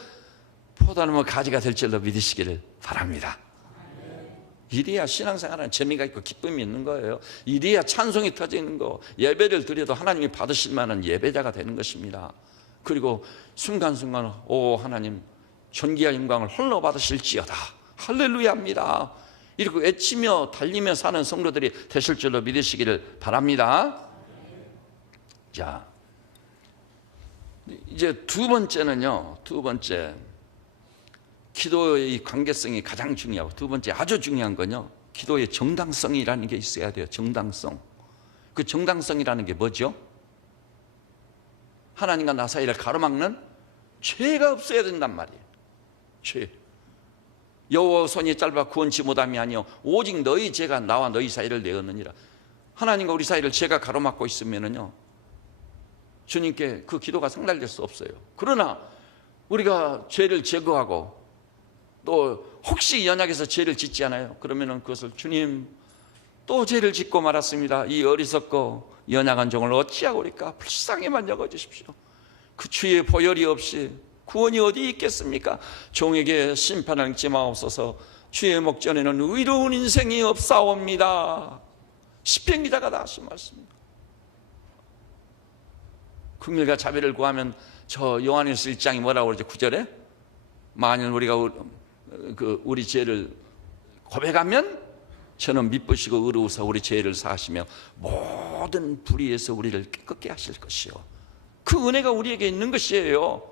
포도나무 가지가 될 줄로 믿으시기를 바랍니다. 이래야 신앙생활은 재미가 있고 기쁨이 있는 거예요. 이래야 찬송이 터지는 거, 예배를 드려도 하나님이 받으실 만한 예배자가 되는 것입니다. 그리고 순간순간 오 하나님 존귀한 영광을 홀로 받으실지어다 할렐루야입니다. 이렇게 외치며 달리며 사는 성도들이 되실 줄로 믿으시기를 바랍니다. 자, 이제 두 번째는요, 기도의 관계성이 가장 중요하고 두 번째 아주 중요한 건요, 기도의 정당성이라는 게 있어야 돼요. 정당성. 그 정당성이라는 게 뭐죠? 하나님과 나 사이를 가로막는 죄가 없어야 된단 말이에요. 죄. 여호와 손이 짧아 구원치 못함이 아니요 오직 너희 죄가 나와 너희 사이를 내었느니라. 하나님과 우리 사이를 죄가 가로막고 있으면은요, 주님께 그 기도가 상달될 수 없어요. 그러나 우리가 죄를 제거하고 또 혹시 연약해서 죄를 짓지 않아요? 그러면은 그것을 주님 또 죄를 짓고 말았습니다. 이 어리석고 연약한 종을 어찌하오리까? 불쌍히만 여겨주십시오. 그 주의 보혈이 없이 구원이 어디 있겠습니까? 종에게 심판을 잊지 마옵소서. 주의 목전에는 의로운 인생이 없사옵니다. 시편 기자가 다 하신 말씀입니다. 긍휼과 자비를 구하면 저 요한일서 1장이 뭐라고 그러죠? 9절에 만일 우리가 우리 죄를 고백하면 저는 미쁘시고 의로우사 우리 죄를 사하시며 모든 불의에서 우리를 깨끗게 하실 것이요. 그 은혜가 우리에게 있는 것이에요.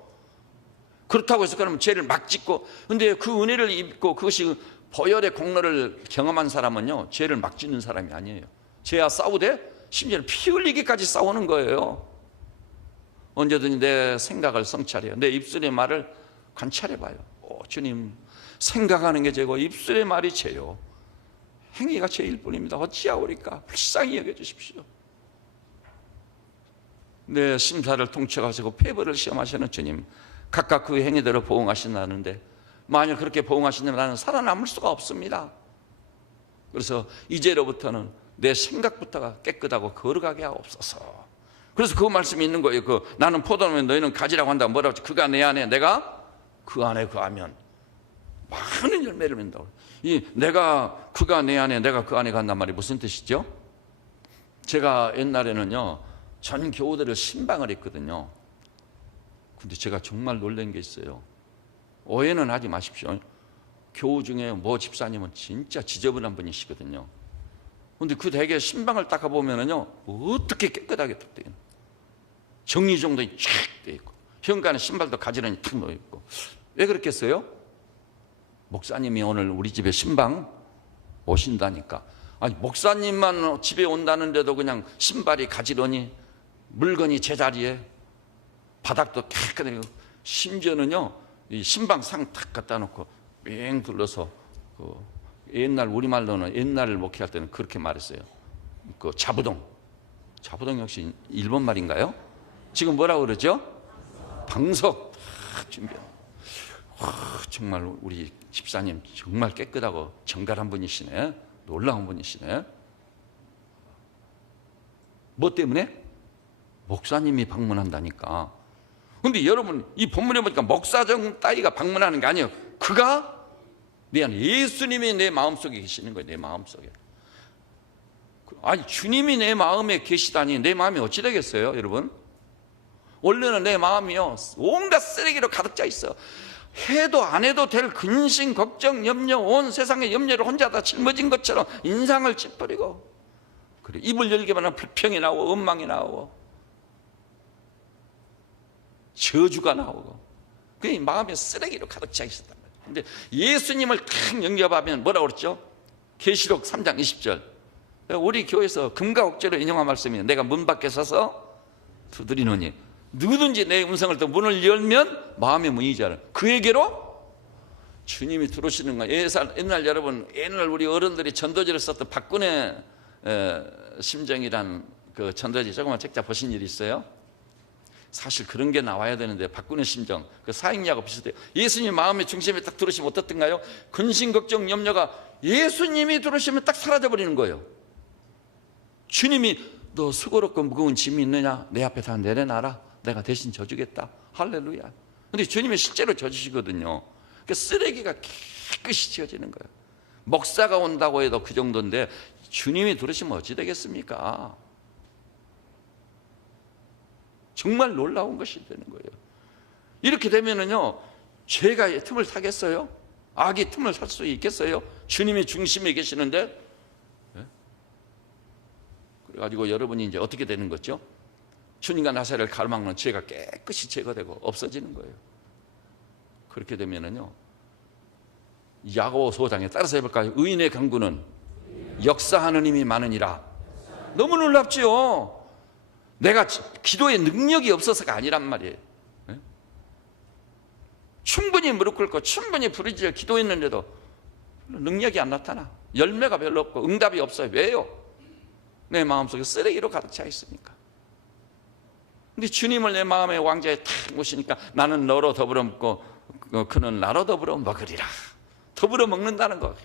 그렇다고 해서 그러면 죄를 막 짓고, 근데 그 은혜를 입고 그것이 보혈의 공로를 경험한 사람은요, 죄를 막 짓는 사람이 아니에요. 죄와 싸우되 심지어 피 흘리기까지 싸우는 거예요. 언제든지 내 생각을 성찰해요. 내 입술의 말을 관찰해봐요. 주님, 생각하는 게 죄고 입술의 말이 죄요. 행위가 죄일 뿐입니다. 어찌하오리까? 불쌍히 여겨주십시오. 내 심사를 통치하시고 폐부를 시험하시는 주님, 각각 그 행위대로 보응하신다는데 만약 그렇게 보응하신다면 나는 살아남을 수가 없습니다. 그래서 이제로부터는 내 생각부터가 깨끗하고 거룩하게 하옵소서. 그래서 그 말씀이 있는 거예요. 나는 포도나무 너희는 가지라고 한다. 뭐라고 하지? 그가 내 안에 내가 그 안에 거하면 많은 열매를 맺는다고. 내가 그가 내 안에 내가 그 안에 간단 말이 무슨 뜻이죠? 제가 옛날에는요 전 교우들을 신방을 했거든요. 근데 제가 정말 놀란 게 있어요. 오해는 하지 마십시오. 교우 중에 모 집사님은 진짜 지저분한 분이시거든요. 근데 그 대개 신방을 닦아보면은요 어떻게 깨끗하게 탁 되는 정리정돈이 쫙 돼 있고 현관에 신발도 가지런히 탁 놓여있고. 왜 그렇겠어요? 목사님이 오늘 우리 집에 신방 오신다니까. 아니, 목사님만 집에 온다는데도 그냥 신발이 가지런히, 물건이 제자리에, 바닥도 깨끗하고, 심지어는요 이 신방상 탁 갖다 놓고 뺑 둘러서 옛날 우리말로는 옛날 목회할 때는 그렇게 말했어요. 그 자부동 역시 일본 말인가요? 지금 뭐라고 그러죠? 방석 탁 준비해. 정말 우리 집사님 정말 깨끗하고 정갈한 분이시네. 놀라운 분이시네. 뭐 때문에? 목사님이 방문한다니까. 근데 여러분 이 본문에 보니까 목사정 따위가 방문하는 게 아니에요. 그가 내 안에 예수님이 내 마음속에 계시는 거예요. 내 마음속에. 아니 주님이 내 마음에 계시다니 내 마음이 어찌 되겠어요 여러분? 원래는 내 마음이요 온갖 쓰레기로 가득 차 있어. 해도 안 해도 될 근심, 걱정, 염려, 온 세상의 염려를 혼자 다 짊어진 것처럼 인상을 찌푸리고, 그래 입을 열기만 하면 불평이 나오고 원망이 나오고 저주가 나오고, 그 마음에 쓰레기로 가득 차 있었단 말이에요. 근데 예수님을 탁 영접하면 뭐라고 그랬죠? 계시록 3장 20절. 우리 교회에서 금과 옥제로 인용한 말씀이에요. 내가 문 밖에 서서 두드리노니 누구든지 내 음성을 듣고 문을 열면 마음의 문이 열려 그에게로 주님이 들어오시는 거예요. 옛날 여러분, 옛날 우리 어른들이 전도지를 썼던 박근혜 심정이란 그 전도지 조그만 책자 보신 일 있어요? 사실 그런 게 나와야 되는데 박근혜 심정, 그 사익야하고 비슷해요. 예수님 마음의 중심에 딱 들어오시면 어떻던가요? 근심, 걱정, 염려가 예수님이 들어오시면 딱 사라져버리는 거예요. 주님이 너 수고롭고 무거운 짐이 있느냐? 내 앞에 다 내려놔라. 내가 대신 져주겠다. 할렐루야. 근데 주님이 실제로 져주시거든요. 그러니까 쓰레기가 깨끗이 지어지는 거예요. 목사가 온다고 해도 그 정도인데 주님이 들으시면 어찌 되겠습니까? 정말 놀라운 것이 되는 거예요. 이렇게 되면은요, 죄가 틈을 타겠어요? 악이 틈을 탈 수 있겠어요? 주님이 중심에 계시는데? 그래가지고 여러분이 이제 어떻게 되는 거죠? 주님과 나사렛을 가로막는 죄가 깨끗이 제거되고 없어지는 거예요. 그렇게 되면은요, 야고보 5장에 따라서 해볼까요? 의인의 강구는 역사하는 힘이 많으니라. 너무 놀랍지요? 내가 기도에 능력이 없어서가 아니란 말이에요. 충분히 무릎 꿇고 충분히 부르짖어 기도했는데도 능력이 안 나타나. 열매가 별로 없고 응답이 없어요. 왜요? 내 마음속에 쓰레기로 가득 차 있으니까. 근데 주님을 내 마음의 왕좌에 탁 모시니까 나는 너로 더불어 먹고 그는 나로 더불어 먹으리라. 더불어 먹는다는 거,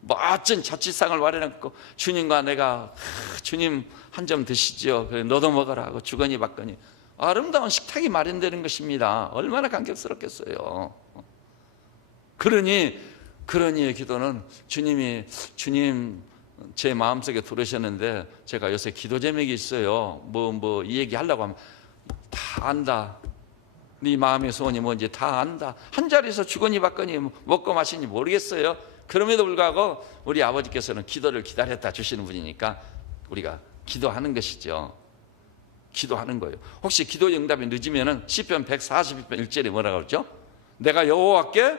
멋진 자취상을 마련했고 주님과 내가 주님 한 점 드시죠. 그래 너도 먹어라 하고 주거니 받거니 아름다운 식탁이 마련되는 것입니다. 얼마나 감격스럽겠어요. 그러니 기도는 주님 제 마음속에 들으셨는데 제가 요새 기도 제목이 있어요. 뭐 이 얘기 하려고 하면 다 안다. 네 마음의 소원이 뭔지 다 안다. 한 자리에서 주거니 받거니 먹고 마시니 모르겠어요. 그럼에도 불구하고 우리 아버지께서는 기도를 기다렸다 주시는 분이니까 우리가 기도하는 것이죠. 기도하는 거예요. 혹시 기도 응답이 늦으면은 시편 142편 1절에 뭐라고 그러죠? 내가 여호와께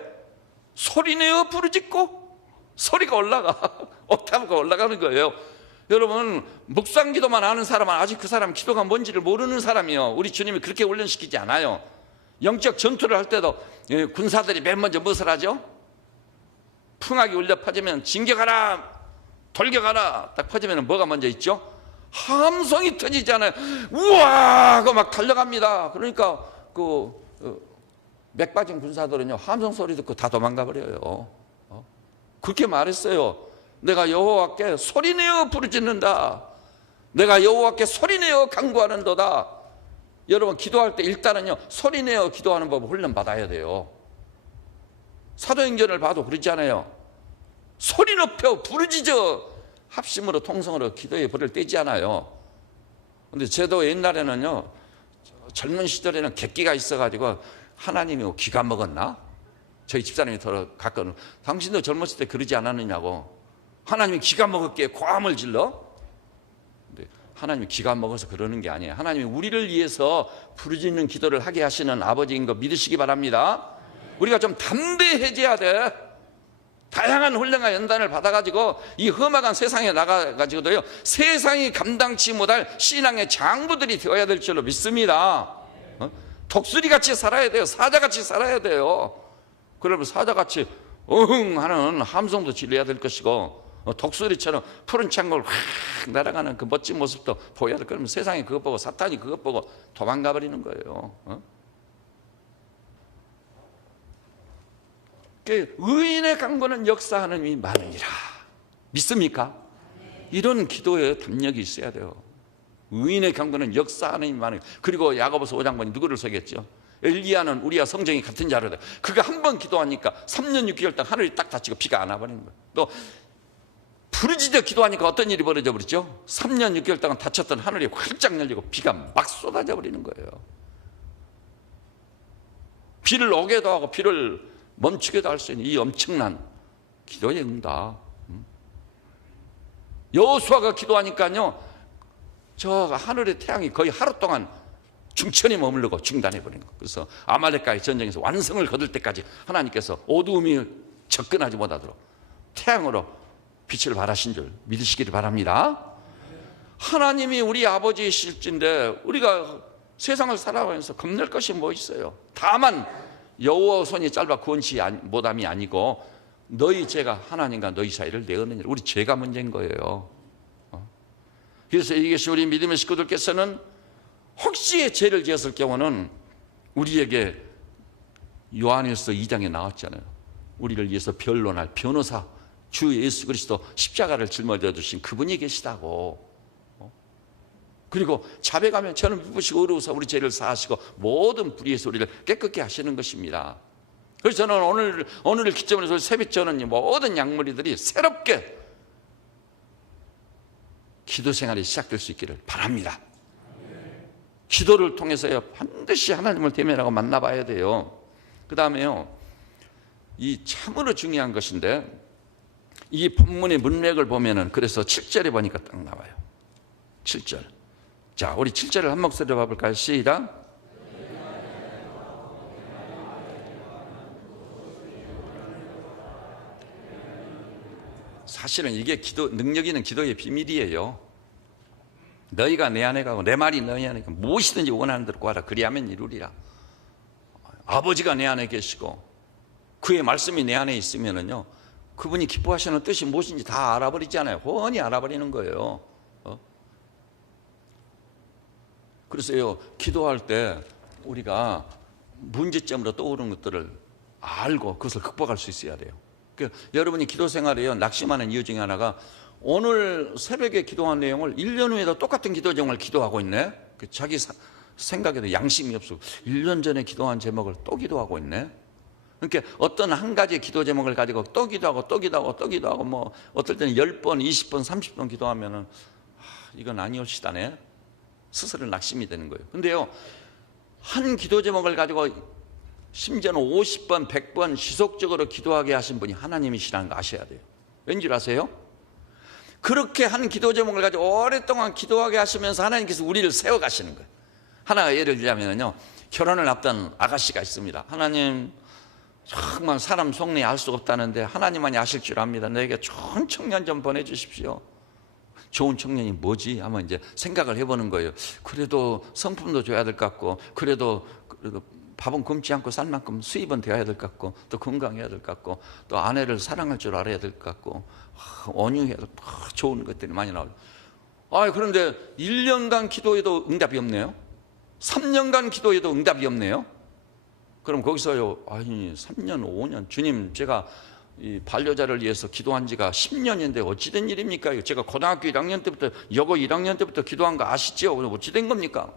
소리내어 부르짖고 소리가 올라가. 옥타브가 올라가는 거예요. 여러분, 묵상 기도만 아는 사람은 아직 그 사람 기도가 뭔지를 모르는 사람이요. 우리 주님이 그렇게 훈련시키지 않아요. 영적 전투를 할 때도 군사들이 맨 먼저 무엇을 하죠? 풍악이 울려 퍼지면 진격하라, 돌격하라 딱 퍼지면 뭐가 먼저 있죠? 함성이 터지잖아요. 우와 하고 막 달려갑니다. 그러니까 맥 빠진 군사들은요 함성 소리 듣고 다 도망가 버려요. 그렇게 말했어요. 내가 여호와께 소리내어 부르짖는다. 내가 여호와께 소리내어 간구하는도다. 여러분 기도할 때 일단은요 소리내어 기도하는 법을 훈련받아야 돼요. 사도행전을 봐도 그러잖아요. 소리 높여 부르짖어 합심으로 통성으로 기도의 불을 떼지 않아요. 근데 저도 옛날에는요 젊은 시절에는 객기가 있어가지고 하나님이 기가 먹었나? 저희 집사람이 더 가까운 당신도 젊었을 때 그러지 않았느냐고. 하나님이 기가 먹었기에 고함을 질러? 근데 하나님이 기가 먹어서 그러는 게 아니에요. 하나님이 우리를 위해서 부르짖는 기도를 하게 하시는 아버지인 거 믿으시기 바랍니다. 우리가 좀 담대해져야 돼. 다양한 훈련과 연단을 받아가지고 이 험악한 세상에 나가가지고도요, 세상이 감당치 못할 신앙의 장부들이 되어야 될 줄로 믿습니다. 독수리같이 살아야 돼요. 사자같이 살아야 돼요. 그러면 사자같이 어흥 하는 함성도 질러야 될 것이고, 독수리처럼 푸른 창고를 확 날아가는 그 멋진 모습도 보여야 될. 그러면 세상이 그것 보고, 사탄이 그것 보고 도망가 버리는 거예요. 의인의 강구는 역사하는 힘이 많으니라. 믿습니까? 이런 기도에 담력이 있어야 돼요. 의인의 강구는 역사하는 힘이 많으니라. 그리고 야고보서 5장 보니 누구를 소개했죠? 엘리야는 우리와 성정이 같은 자로다. 그가 한 번 기도하니까 3년 6개월 동안 하늘이 딱 닫히고 비가 안 와버리는 거예요. 또 부르짖어 기도하니까 어떤 일이 벌어져 버리죠? 3년 6개월 동안 닫혔던 하늘이 활짝 열리고 비가 막 쏟아져 버리는 거예요. 비를 오게도 하고 비를 멈추게도 할 수 있는 이 엄청난 기도의 응답. 여호수아가 기도하니까요, 저 하늘의 태양이 거의 하루 동안 중천히 머무르고 중단해 버린 거. 그래서 아말렉과의 전쟁에서 완성을 거둘 때까지 하나님께서 어두움이 접근하지 못하도록 태양으로 빛을 발하신 줄 믿으시기를 바랍니다. 하나님이 우리 아버지이실진데 우리가 세상을 살아가면서 겁낼 것이 뭐 있어요? 다만 여호와 손이 짧아 구원치 못함이 아니고 너희 죄가 하나님과 너희 사이를 내었느니라. 우리 죄가 문제인 거예요. 그래서 이것이 우리 믿음의 식구들께서는 혹시 죄를 지었을 경우는 우리에게 요한일서 2장에 나왔잖아요. 우리를 위해서 변론할 변호사 주 예수 그리스도 십자가를 짊어져 주신 그분이 계시다고. 그리고 자백하면 저는 미쁘시고 의로우사 우리 죄를 사하시고 모든 불의에서 우리를 깨끗게 하시는 것입니다. 그래서 저는 오늘을 기점으로 해서 새벽 저는 모든 양머리들이 새롭게 기도 생활이 시작될 수 있기를 바랍니다. 기도를 통해서요, 반드시 하나님을 대면하고 만나봐야 돼요. 그 다음에요, 이 참으로 중요한 것인데, 이 본문의 문맥을 보면은, 그래서 7절에 보니까 딱 나와요. 7절. 자, 우리 7절을 한 목소리로 봐볼까요? 시작. 사실은 이게 능력 있는 기도의 비밀이에요. 너희가 내 안에 가고 내 말이 너희 안에 가고 무엇이든지 원하는 대로 구하라. 그리하면 이루리라. 아버지가 내 안에 계시고 그의 말씀이 내 안에 있으면은요, 그분이 기뻐하시는 뜻이 무엇인지 다 알아버리잖아요. 훤히 알아버리는 거예요. 그래서요, 기도할 때 우리가 문제점으로 떠오르는 것들을 알고 그것을 극복할 수 있어야 돼요. 그러니까 여러분이 기도 생활에요, 낙심하는 이유 중에 하나가 오늘 새벽에 기도한 내용을 1년 후에도 똑같은 기도 제목을 기도하고 있네. 자기 생각에도 양심이 없어. 1년 전에 기도한 제목을 또 기도하고 있네. 그러니까 어떤 한 가지 기도 제목을 가지고 또 기도하고 또 기도하고 또 기도하고 뭐 어떨 때는 10번, 20번, 30번 기도하면은 이건 아니올시다네. 스스로 낙심이 되는 거예요. 근데요, 한 기도 제목을 가지고 심지어는 50번, 100번 지속적으로 기도하게 하신 분이 하나님이시라는 거 아셔야 돼요. 왠지 아세요? 그렇게 한 기도 제목을 가지고 오랫동안 기도하게 하시면서 하나님께서 우리를 세워가시는 거예요. 하나 예를 들자면요, 결혼을 앞둔 아가씨가 있습니다. 하나님, 정말 사람 속내 알 수가 없다는데 하나님만이 아실 줄 압니다. 내게 좋은 청년 좀 보내주십시오. 좋은 청년이 뭐지? 하면 이제 생각을 해보는 거예요. 그래도 성품도 줘야 될 것 같고, 그래도 밥은 굶지 않고 살 만큼 수입은 되어야 될 것 같고, 또 건강해야 될 것 같고, 또 아내를 사랑할 줄 알아야 될 것 같고, 온유해야 될 좋은 것들이 많이 나오죠. 그런데 1년간 기도해도 응답이 없네요. 3년간 기도해도 응답이 없네요. 그럼 거기서요, 3년, 5년, 주님, 제가 이 반려자를 위해서 기도한 지가 10년인데 어찌된 일입니까? 제가 고등학교 1학년 때부터, 여고 1학년 때부터 기도한 거 아시죠? 어찌된 겁니까?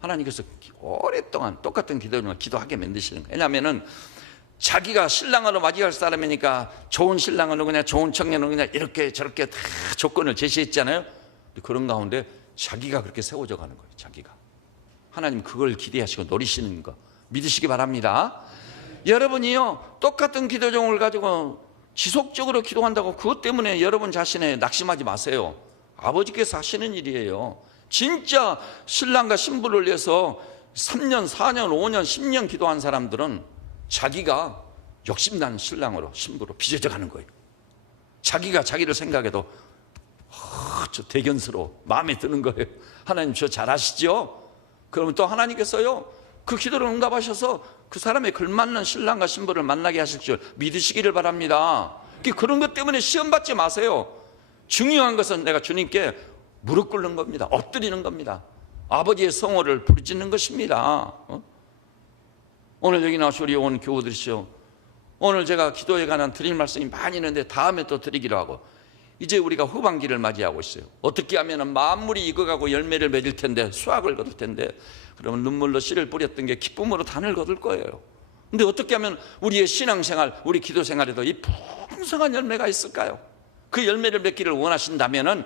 하나님께서 오랫동안 똑같은 기도를 기도하게 만드시는 거예요. 왜냐하면은 자기가 신랑으로 맞이할 사람이니까 좋은 신랑은 그냥 좋은 청년은 그냥 이렇게 저렇게 다 조건을 제시했잖아요. 그런 가운데 자기가 그렇게 세워져 가는 거예요. 자기가. 하나님 그걸 기대하시고 노리시는 거 믿으시기 바랍니다. 여러분이요, 똑같은 기도 제목을 가지고 지속적으로 기도한다고 그것 때문에 여러분 자신에 낙심하지 마세요. 아버지께서 하시는 일이에요. 진짜 신랑과 신부를 위해서 3년, 4년, 5년, 10년 기도한 사람들은 자기가 욕심난 신랑으로, 신부로 빚어져 가는 거예요. 자기가 자기를 생각해도 저 대견스러워, 마음에 드는 거예요. 하나님 저 잘 아시죠? 그러면 또 하나님께서요, 그 기도를 응답하셔서 그 사람의 걸맞는 신랑과 신부를 만나게 하실 줄 믿으시기를 바랍니다. 그런 것 때문에 시험 받지 마세요. 중요한 것은 내가 주님께 무릎 꿇는 겁니다. 엎드리는 겁니다. 아버지의 성호를 부르짖는 것입니다. 오늘 여기 나오신 우리 온 교우들이시오, 오늘 제가 기도에 관한 드릴 말씀이 많이 있는데 다음에 또 드리기로 하고, 이제 우리가 후반기를 맞이하고 있어요. 어떻게 하면 만물이 익어가고 열매를 맺을 텐데, 수확을 거둘 텐데, 그러면 눈물로 씨를 뿌렸던 게 기쁨으로 단을 거둘 거예요. 근데 어떻게 하면 우리의 신앙생활, 우리 기도생활에도 이 풍성한 열매가 있을까요? 그 열매를 맺기를 원하신다면은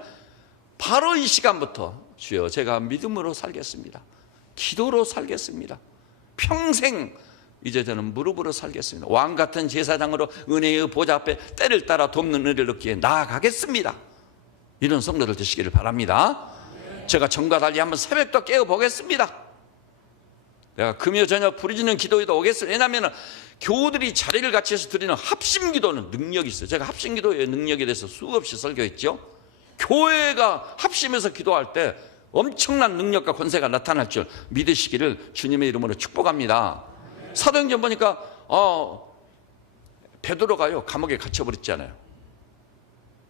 바로 이 시간부터 주여 제가 믿음으로 살겠습니다, 기도로 살겠습니다, 평생 이제 저는 무릎으로 살겠습니다, 왕같은 제사장으로 은혜의 보좌 앞에 때를 따라 돕는 은혜를 얻기에 나아가겠습니다, 이런 성도들 되시기를 바랍니다. 제가 전과 달리 한번 새벽도 깨어보겠습니다. 내가 금요 저녁 부르짖는 기도에도 오겠습니다. 왜냐하면 교우들이 자리를 같이 해서 드리는 합심기도는 능력이 있어요. 제가 합심기도의 능력에 대해서 수없이 설교했죠. 교회가 합심해서 기도할 때 엄청난 능력과 권세가 나타날 줄 믿으시기를 주님의 이름으로 축복합니다. 사도행전 보니까 베드로가요 감옥에 갇혀버렸잖아요.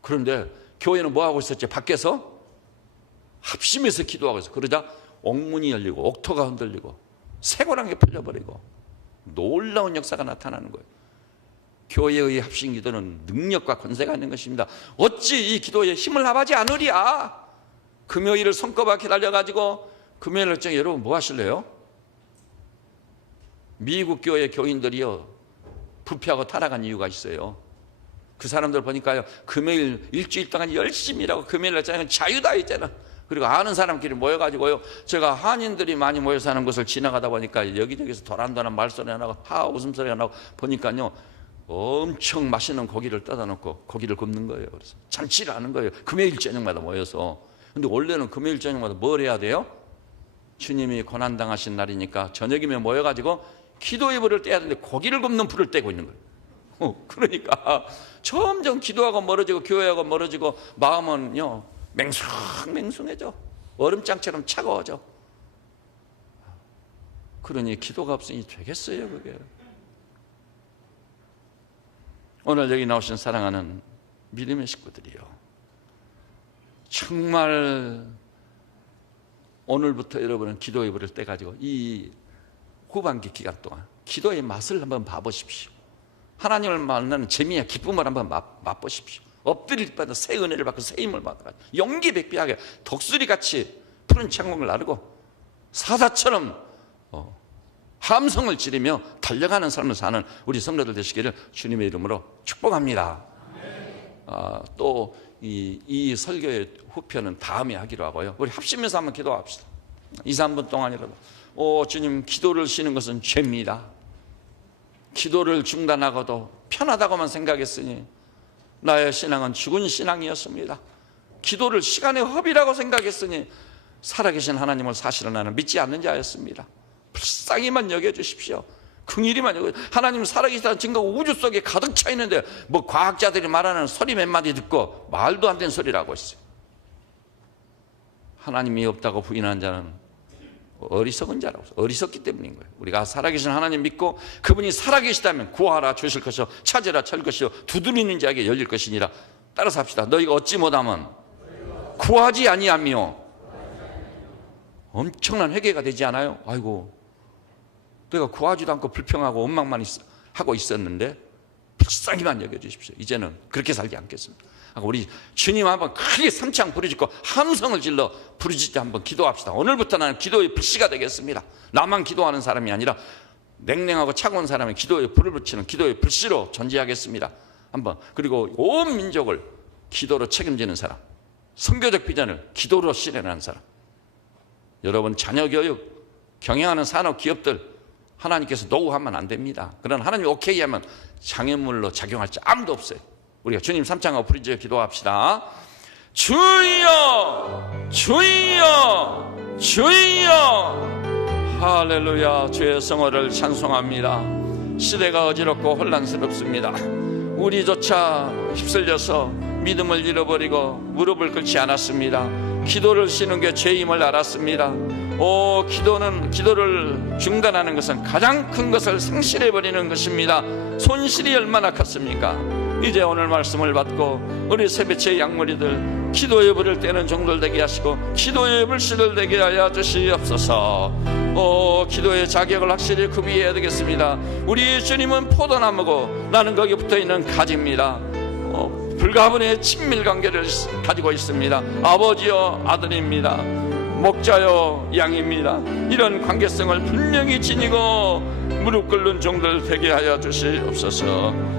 그런데 교회는 뭐하고 있었지? 밖에서 합심해서 기도하고 있어. 그러자 옥문이 열리고 옥토가 흔들리고 쇠고랑이 풀려버리고 놀라운 역사가 나타나는 거예요. 교회의 합심 기도는 능력과 권세가 있는 것입니다. 어찌 이 기도에 힘을 합하지 않으랴. 금요일을 손꼽아 기다려가지고 금요일 날짜에 여러분 뭐 하실래요? 미국 교회 교인들이요 부패하고 타락한 이유가 있어요. 그 사람들 보니까요 금요일 일주일 동안 열심히 일하고 금요일 날짜에는 자유다 했잖아. 그리고 아는 사람끼리 모여가지고요, 제가 한인들이 많이 모여 사는 곳을 지나가다 보니까 여기저기서 도란도란 말소리가 나고 웃음소리가 나고 보니까요 엄청 맛있는 고기를 떠다 놓고 고기를 굽는 거예요. 그래서 잔치를 하는 거예요, 금요일 저녁마다 모여서. 근데 원래는 금요일 저녁마다 뭘 해야 돼요? 주님이 고난당하신 날이니까 저녁이면 모여가지고 기도의 불을 떼야 되는데 고기를 굽는 불을 떼고 있는 거예요. 그러니까 점점 기도하고 멀어지고 교회하고 멀어지고 마음은요 맹숭맹숭해져. 얼음장처럼 차가워져. 그러니 기도가 없으니 되겠어요 그게? 오늘 여기 나오신 사랑하는 믿음의 식구들이요, 정말 오늘부터 여러분은 기도의 불을 떼가지고 이 후반기 기간 동안 기도의 맛을 한번 봐보십시오. 하나님을 만나는 재미와 기쁨을 한번 맛보십시오. 엎드릴 때마다 새 은혜를 받고 새 힘을 받아가지고 용기백비하게 독수리같이 푸른 창공을 나르고 사자처럼 함성을 지르며 달려가는 삶을 사는 우리 성도들 되시기를 주님의 이름으로 축복합니다. 또 이 설교의 후편은 다음에 하기로 하고요, 우리 합심해서 한번 기도합시다. 2, 3분 동안이라도 주님, 기도를 쉬는 것은 죄입니다. 기도를 중단하고도 편하다고만 생각했으니 나의 신앙은 죽은 신앙이었습니다. 기도를 시간의 허비라고 생각했으니 살아계신 하나님을 사실은 나는 믿지 않는 자였습니다. 불쌍히만 여겨주십시오. 긍휼히만 여겨주십시오. 하나님 살아계시다는 증거가 우주 속에 가득 차 있는데 뭐 과학자들이 말하는 소리 몇 마디 듣고 말도 안 되는 소리라고 했어요. 하나님이 없다고 부인하는 자는 어리석은 자라고, 어리석기 때문인 거예요. 우리가 살아계신 하나님 믿고 그분이 살아계시다면 구하라 주실 것이요 찾으라 찾을 것이요 두드리는 자에게 열릴 것이니라. 따라서 합시다. 너희가 얻지 못하면 구하지 아니하며. 엄청난 회개가 되지 않아요? 아이고, 내가 구하지도 않고 불평하고 원망만 하고 있었는데 불쌍히만 여겨주십시오. 이제는 그렇게 살지 않겠습니다. 우리 주님 한번 크게 삼창 부르짖고 함성을 질러 부르짖자 한번 기도합시다. 오늘부터 나는 기도의 불씨가 되겠습니다. 나만 기도하는 사람이 아니라 냉랭하고 차가운 사람이 기도에 불을 붙이는 기도의 불씨로 존재하겠습니다. 한번. 그리고 온 민족을 기도로 책임지는 사람, 선교적 비전을 기도로 실현하는 사람. 여러분 자녀 교육 경영하는 산업 기업들 하나님께서 노후하면 안 됩니다. 그러나 하나님이 오케이 하면 장애물로 작용할 자 아무도 없어요. 우리가 주님 삼창하고 부르짖어 기도합시다. 주여, 주여, 주여. 할렐루야. 주의 성호를 찬송합니다. 시대가 어지럽고 혼란스럽습니다. 우리조차 휩쓸려서 믿음을 잃어버리고 무릎을 꿇지 않았습니다. 기도를 쉬는 게 죄임을 알았습니다. 기도를 중단하는 것은 가장 큰 것을 상실해버리는 것입니다. 손실이 얼마나 컸습니까? 이제 오늘 말씀을 받고 우리 세배체 양머리들 기도의 불을 떼는 종들 되게 하시고 기도의 불씨들 되게 하여 주시옵소서. 기도의 자격을 확실히 구비해야 되겠습니다. 우리 주님은 포도나무고 나는 거기 붙어있는 가지입니다. 불가분의 친밀관계를 가지고 있습니다. 아버지요 아들입니다. 목자요 양입니다. 이런 관계성을 분명히 지니고 무릎 꿇는 종들 되게 하여 주시옵소서.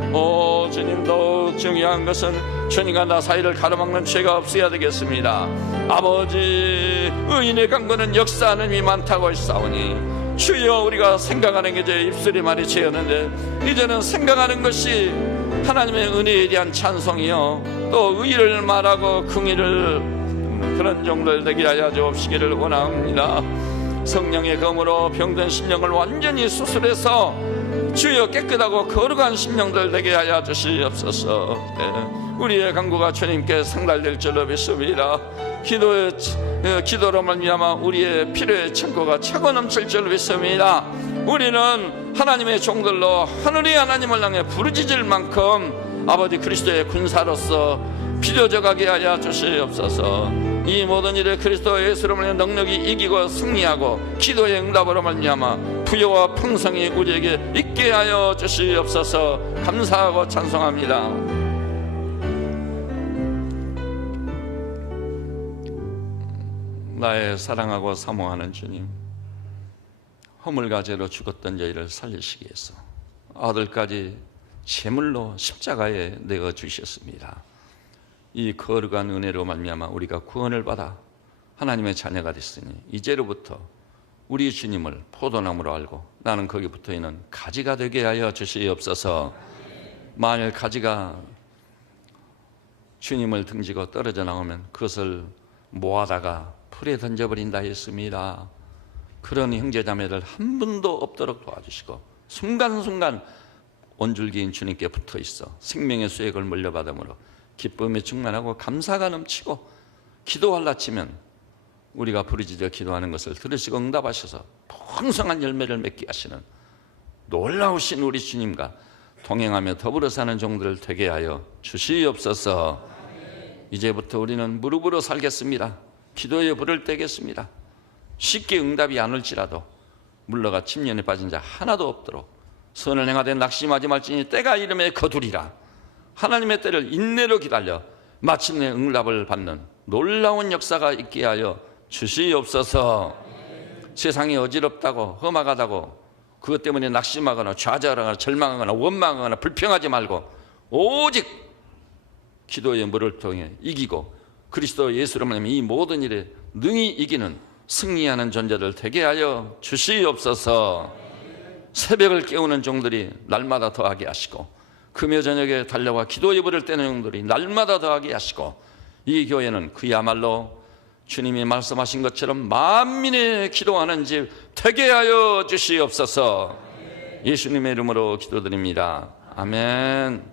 주님, 더 중요한 것은 주님과 나 사이를 가로막는 죄가 없어야 되겠습니다. 아버지, 의인의 강구는 역사하는 이 많다고 했사오니 주여, 우리가 생각하는 게 제 입술이 많이 죄였는데 이제는 생각하는 것이 하나님의 은혜에 대한 찬송이요 또 의를 말하고 긍의를 그런 종들 되게 하여 주옵시기를 원합니다. 성령의 검으로 병든 심령을 완전히 수술해서 주여 깨끗하고 거룩한 심령들 되게 하여 주시옵소서. 우리의 간구가 주님께 상달될 줄로 믿습니다. 기도로 말미암아 우리의 필요의 창고가 차고 넘칠 줄로 믿습니다. 우리는 하나님의 종들로 하늘의 하나님을 향해 부르짖을 만큼 아버지 그리스도의 군사로서 비려져가게 하여 주시옵소서. 이 모든 일에 그리스도 예수로 말미암아 능력이 이기고 승리하고 기도의 응답으로 말미암아 부여와 풍성이 우리에게 있게 하여 주시옵소서. 감사하고 찬송합니다. 나의 사랑하고 사모하는 주님, 허물과 죄로 죽었던 저희를 살리시기 위해서 아들까지 제물로 십자가에 내어 주셨습니다. 이 거룩한 은혜로 말미암아 우리가 구원을 받아 하나님의 자녀가 됐으니 이제로부터 우리 주님을 포도나무로 알고 나는 거기 붙어있는 가지가 되게 하여 주시옵소서. 만일 가지가 주님을 등지고 떨어져 나오면 그것을 모아다가 풀에 던져버린다 했습니다. 그런 형제자매들 한 분도 없도록 도와주시고 순간순간 온줄기인 주님께 붙어있어 생명의 수액을 물려받음으로 기쁨에 충만하고 감사가 넘치고 기도할라 치면 우리가 부르짖어 기도하는 것을 들으시고 응답하셔서 풍성한 열매를 맺게 하시는 놀라우신 우리 주님과 동행하며 더불어 사는 종들을 되게 하여 주시옵소서. 이제부터 우리는 무릎으로 살겠습니다. 기도에 불을 떼겠습니다. 쉽게 응답이 안 올지라도 물러가 침륜에 빠진 자 하나도 없도록 선을 행하되 낙심하지 말지니 때가 이름에 거두리라. 하나님의 때를 인내로 기다려 마침내 응답을 받는 놀라운 역사가 있게 하여 주시옵소서. 세상이 어지럽다고 험악하다고 그것 때문에 낙심하거나 좌절하거나 절망하거나 원망하거나 불평하지 말고 오직 기도의 물을 통해 이기고 그리스도 예수로 말하면 이 모든 일에 능히 이기는 승리하는 존재들 되게 하여 주시옵소서. 새벽을 깨우는 종들이 날마다 더하게 하시고 금요 저녁에 달려와 기도의 불을 떼는 종들이 날마다 더하게 하시고 이 교회는 그야말로 주님이 말씀하신 것처럼 만민의 기도하는 집 되게 하여 주시옵소서. 예수님의 이름으로 기도드립니다. 아멘.